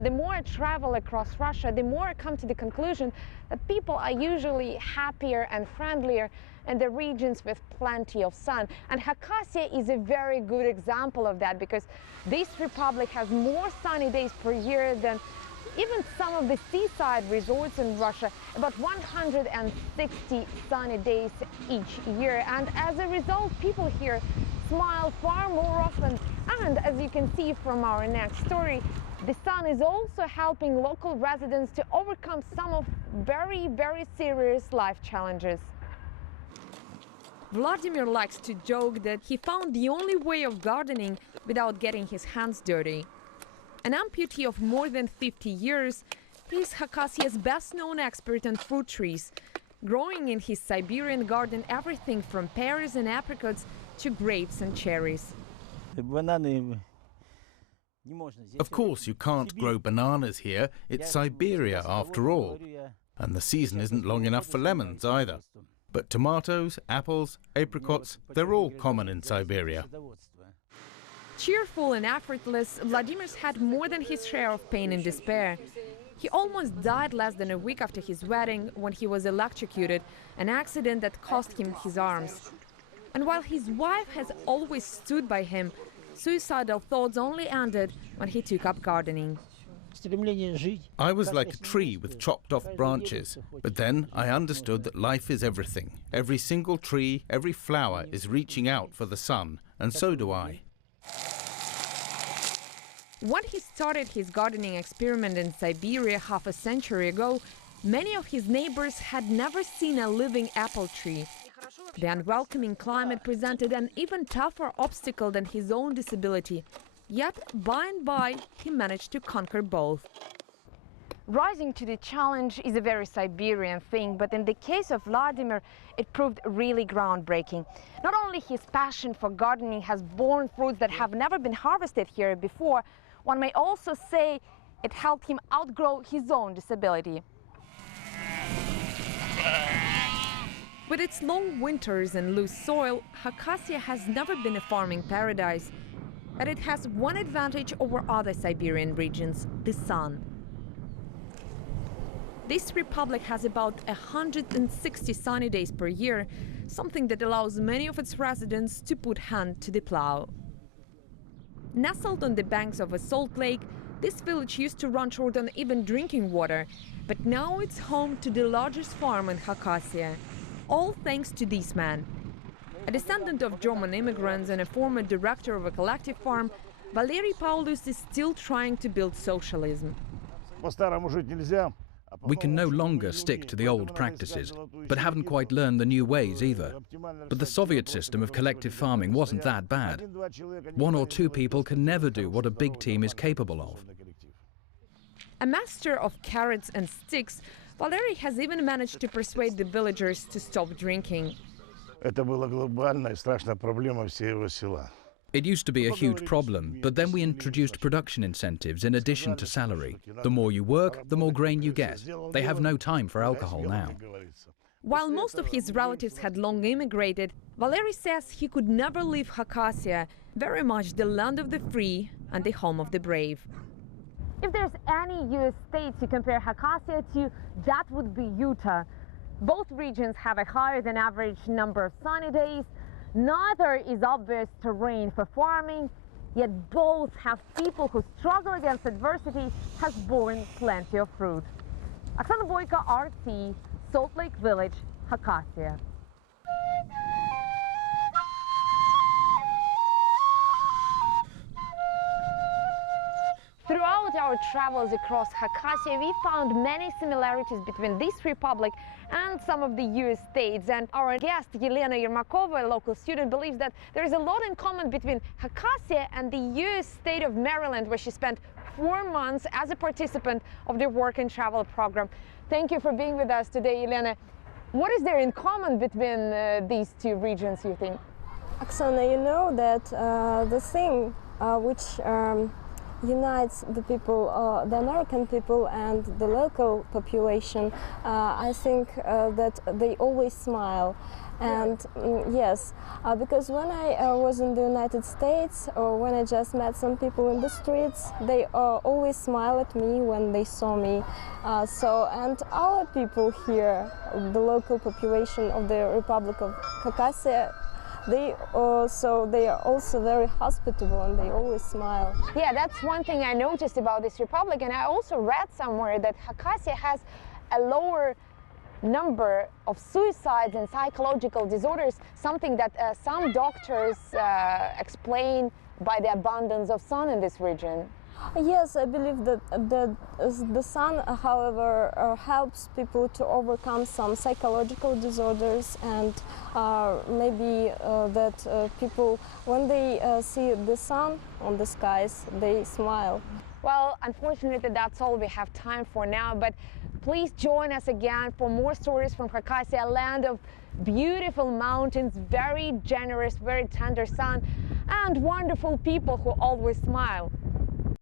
The more I travel across Russia, the more I come to the conclusion that people are usually happier and friendlier in the regions with plenty of sun. And Hakasia is a very good example of that, because this republic has more sunny days per year than even some of the seaside resorts in Russia, about 160 sunny days each year. And as a result, people here smile far more often. And as you can see from our next story, the sun is also helping local residents to overcome some of very, very serious life challenges. Vladimir likes to joke that he found the only way of gardening without getting his hands dirty. An amputee of more than 50 years, he is Hakasia's best-known expert on fruit trees, growing in his Siberian garden everything from pears and apricots to grapes and cherries. Of course, you can't grow bananas here. It's Siberia after all. And the season isn't long enough for lemons either. But tomatoes, apples, apricots, they're all common in Siberia. Cheerful and effortless, Vladimir's had more than his share of pain and despair. He almost died less than a week after his wedding when he was electrocuted, an accident that cost him his arms. And while his wife has always stood by him, suicidal thoughts only ended when he took up gardening. I was like a tree with chopped off branches, but then I understood that life is everything. Every single tree, every flower is reaching out for the sun, and so do I. When he started his gardening experiment in Siberia half a century ago, many of his neighbors had never seen a living apple tree. The unwelcoming climate presented an even tougher obstacle than his own disability. Yet, by and by, he managed to conquer both. Rising to the challenge is a very Siberian thing, but in the case of Vladimir, it proved really groundbreaking. Not only his passion for gardening has borne fruits that have never been harvested here before, one may also say it helped him outgrow his own disability. With its long winters and loose soil, Hakasia has never been a farming paradise. But it has one advantage over other Siberian regions: the sun. This republic has about 160 sunny days per year, something that allows many of its residents to put hand to the plow. Nestled on the banks of a salt lake, this village used to run short on even drinking water, but now it's home to the largest farm in Hakasia. All thanks to this man. A descendant of German immigrants and a former director of a collective farm, Valery Paulus is still trying to build socialism. We can no longer stick to the old practices, but haven't quite learned the new ways either. But the Soviet system of collective farming wasn't that bad. 1 or 2 people can never do what a big team is capable of. A master of carrots and sticks, Valery has even managed to persuade the villagers to stop drinking. It used to be a huge problem, but then we introduced production incentives in addition to salary. The more you work, the more grain you get. They have no time for alcohol now. While most of his relatives had long immigrated, Valery says he could never leave Hakasia, very much the land of the free and the home of the brave. If there's any US state to compare Hakasia to, that would be Utah. Both regions have a higher than average number of sunny days. Neither is obvious terrain for farming, yet both have people who struggle against adversity, has borne plenty of fruit. Oksana Boyko, RT, Salt Lake Village, Hakasia. Throughout our travels across Hakasia, we found many similarities between this republic and some of the US states. And our guest, Elena Yermakova, a local student, believes that there is a lot in common between Hakasia and the US state of Maryland, where she spent 4 months as a participant of the work and travel program. Thank you for being with us today, Elena. What is there in common between these 2 regions, you think? Oksana, you know that the thing which unites the people, the American people and the local population, I think that they always smile. And yes, because when I was in the United States, or when I just met some people in the streets, they always smile at me when they saw me. And our people here, the local population of the Republic of Hakassia, they are also very hospitable and they always smile. Yeah, that's one thing I noticed about this republic, and I also read somewhere that Hakassia has a lower number of suicides and psychological disorders, something that some doctors explain by the abundance of sun in this region. Yes, I believe that the sun, however, helps people to overcome some psychological disorders, and maybe that people, when they see the sun on the skies, they smile. Well, unfortunately, that's all we have time for now, but please join us again for more stories from Hakassia, a land of beautiful mountains, very generous, very tender sun, and wonderful people who always smile.